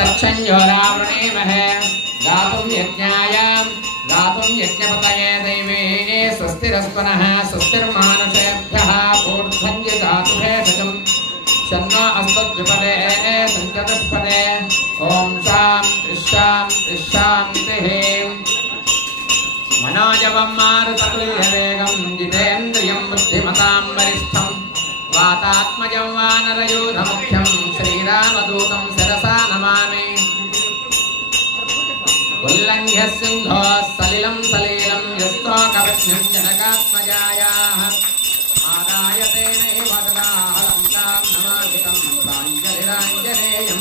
तच्छञ्जोरावृणीमहे गातुं यज्ञाय गातुं यज्ञपतये दैवे स्वस्तिरस्वनः स्वस्तिर्मानुषेभ्यः ऊर्ध्वञ्जगातु भेषजम् शन्नो अस्मद्विपदे सञ्चतुष्पदे ॐ शान्तिः मनोजवं मारुततुल्यवेगं जितेन्द्रियं बुद्धिमतां वरिष्ठं वातात्मजं वानरयूथमुख्यं श्रीरामदूतं शिरसा नमामि उल्लङ्घ्य सिन्धोः सलिलं सलीलं यस्तोकविष्णुं जनकात्मजायाः आदाय तेनैव ददाहलङ्कां नमामितं प्राञ्जलिराञ्जनेयं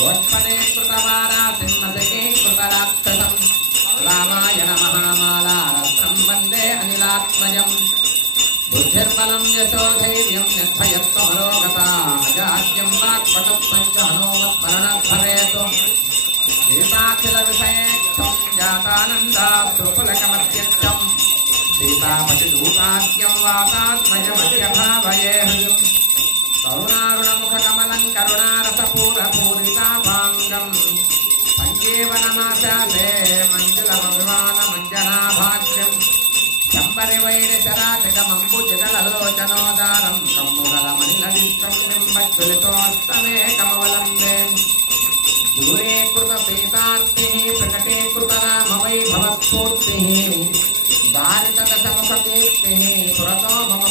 गोष्पदे कृतवारासिंहसखे कृतराक्षसं रामायण महामालारत्नं वन्दे अनिलात्मजम् बुद्धिर्बलं यशोधैर्यं निर्भयत्वमरोगता अजाड्यं वाक्पटुत्वं च हनोमत्मरणद्भवेतु सीताखिलविषयेक्षं जातानन्दाश्रुकुलकमत्यक्षं सीतापतिदूताद्यं वातात्मजमत्यभावयेह करुणारुणमुखकमलं करुणारसपूरपूरिताभाङ्गं सञ्जीवनमाशासे मञ्जुलमभिमानमञ्जनाभाग्यं शम्बरिवैरशराचकमम्बुजगललोचनोदारं कम्मुगलमणिललिष्टं बिम्बज्वलितोस्तमेकमवलम्बे दूरे कृतसीतार्तिः प्रकटे कृतरामवैभवस्फूर्तिः दारितदशमुखकीर्तिः पुरतो मम